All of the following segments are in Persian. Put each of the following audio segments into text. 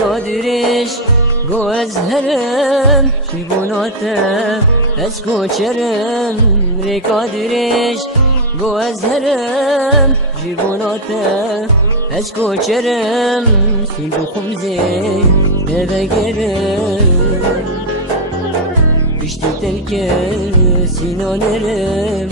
قادرش گو از هرم شیبوناته از کوچرم ری قادرش گو از هرم شیبوناته از کوچرم سندو خمزه ببگرم بشتی تلکه سینانرم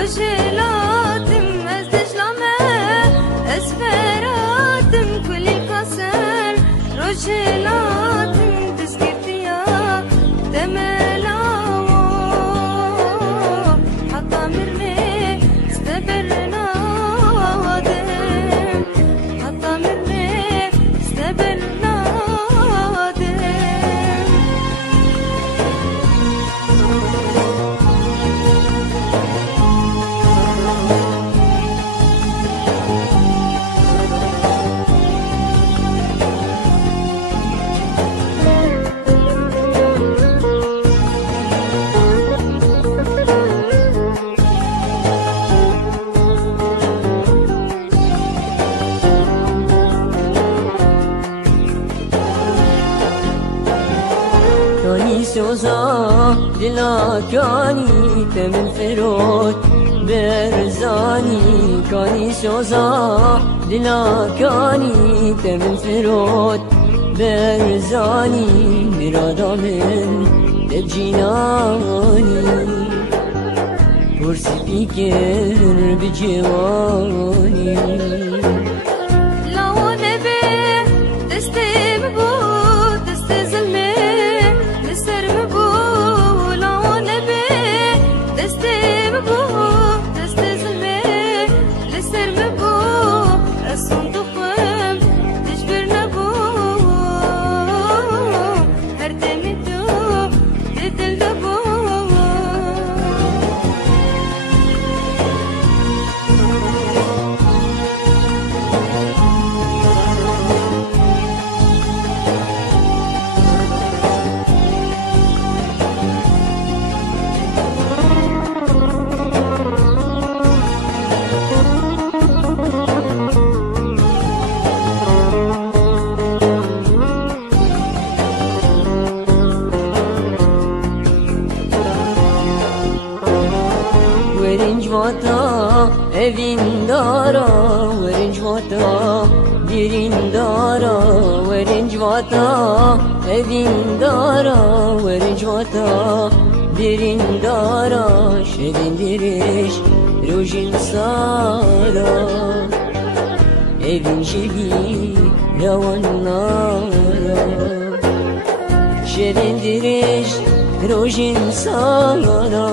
رجلاتم از دجلمه اسفراتم كل الكسر رجلاتم تسكتيا تملاو حتى مرمي استبرنا دم حتى مرمي استبرنا سوزا دلا كاني تمن فرود برزاني كاني سوزا دلا كاني تمن فرود برزاني مرادا من تبجيناني فرسي بيكر بجواني evin dara verinç vata birin dara verinç vata evin dara verinç vata birin dara şerindiriş rojin sara evin şebi ravanlara şerindiriş rojin sara